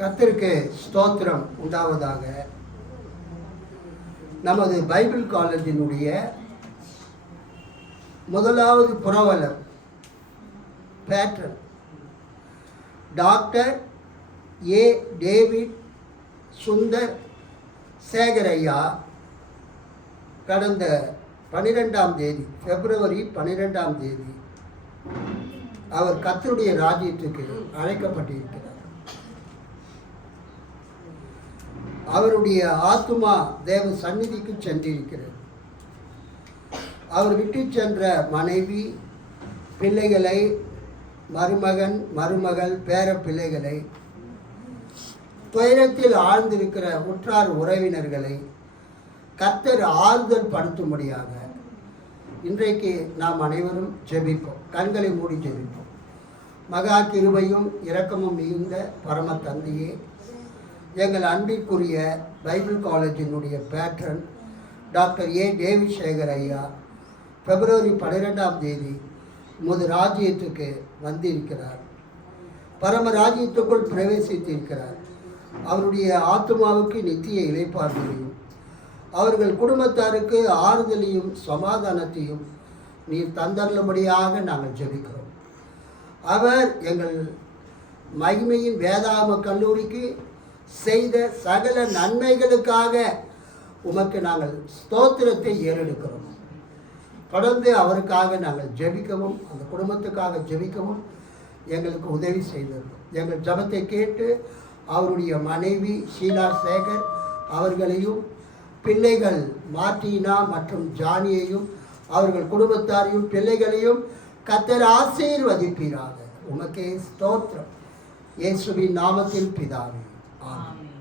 கர்த்தருக்கு ஸ்தோத்திரம் உண்டாவதாக. நமது பைபிள் காலேஜினுடைய முதலாவது புரவலர் patron doctor A David Sundar சேகரையா கடந்த 12ஆம் தேதி பிப்ரவரி 12ஆம் தேதி அவர் கர்த்தருடைய ராஜ்யத்துக்கு அழைக்கப்பட்டிருக்கிறார். அவருடைய ஆத்துமா தேவ சந்நிதிக்கு சென்றிருக்கிறது. அவர் விட்டு சென்ற மனைவி, பிள்ளைகளை, மருமகன், மருமகள், பேர பிள்ளைகளை, துயரத்தில் ஆழ்ந்திருக்கிற உற்றார் உறவினர்களை கர்த்தர் ஆறுதல் படுத்தும்படியாக இன்றைக்கு நாம் அனைவரும் ஜெபிப்போம். கண்களை மூடி ஜெபிப்போம். மகா கிருபையும் இரக்கமும் மிகுந்த பரம தந்தையே, எங்கள் அன்பிற்குரிய பைபிள் காலேஜினுடைய patron doctor A David Sekar ஐயா பிப்ரவரி 12ஆம் தேதி உமது ராஜ்யத்துக்கு வந்திருக்கிறார். பரம ராஜ்யத்துக்குள் பிரவேசித்திருக்கிறார். அவருடைய ஆத்மாவுக்கு நித்திய இளைப்பாறுதலையும் அவர்கள் குடும்பத்தாருக்கு ஆறுதலையும் சமாதானத்தையும் நீர் தந்தருளும்படியாக நாங்கள் ஜெபிக்கிறோம். அவர் எங்கள் மகிமையின் வேதாகம கல்லூரிக்கு செய்த சகல நன்மைகளுக்காக உமக்கு நாங்கள் ஸ்தோத்திரத்தை ஏறெடுக்கிறோம். தொடர்ந்து அவருக்காக நாங்கள் ஜெபிக்கவும் அந்த குடும்பத்துக்காக ஜெபிக்கவும் எங்களுக்கு உதவி செய்தோம். எங்கள் ஜபத்தை கேட்டு அவருடைய மனைவி ஷீலா சேகர் அவர்களையும், பிள்ளைகள் மார்டினா மற்றும் ஜானியையும், அவர்கள் குடும்பத்தாரையும் பிள்ளைகளையும் கர்த்தர் ஆசீர்வதிப்பீராக. உமக்கே ஸ்தோத்திரம். இயேசுவின் நாமத்தில் பிதாவே, ஆமென்.